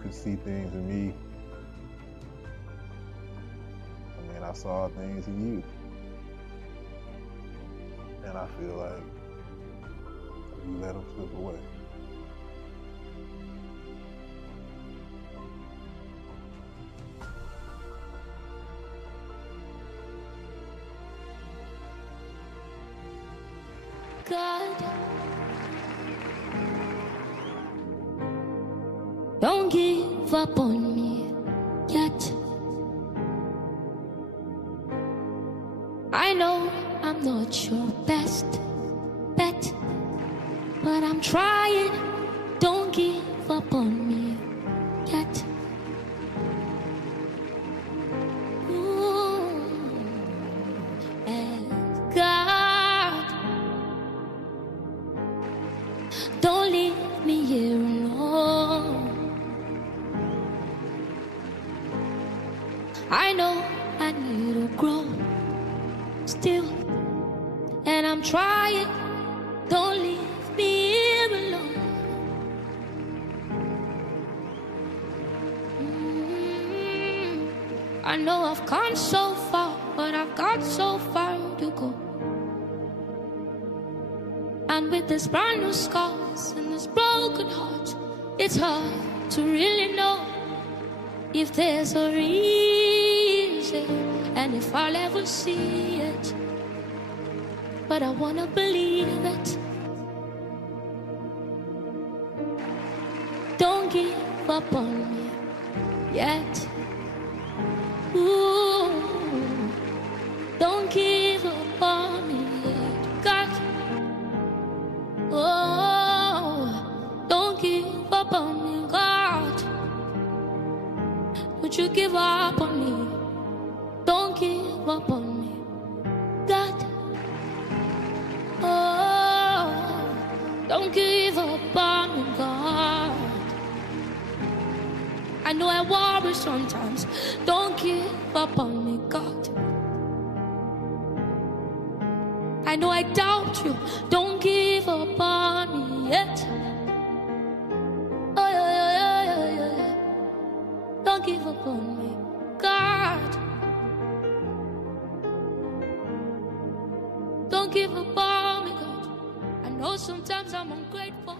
could see things in me. I mean, I saw things in you. And I feel like you let them slip away. God, don't give up on me yet. I know I'm not your best bet, but I'm trying. Don't give up on me yet. Ooh. And God, don't leave me here alone. I know I need to grow still, and I'm trying. Don't leave me here alone. I know I've come so far, but I've got so far to go. And with this brand new scars and this broken heart, it's hard to really know if there's a reason and if I'll ever see it. But I wanna believe it. Don't give up on me yet. Ooh, don't give up on me yet. God, oh, don't give up on me, God. Would you give up on me? Don't give up on me, God. Oh, don't give up on me, God. I know I worry sometimes. Don't give up on me, God. I know I doubt you. Don't give up on me yet. Oh, yeah. Don't give up on me, God. Don't give up on me, God. I know sometimes I'm ungrateful.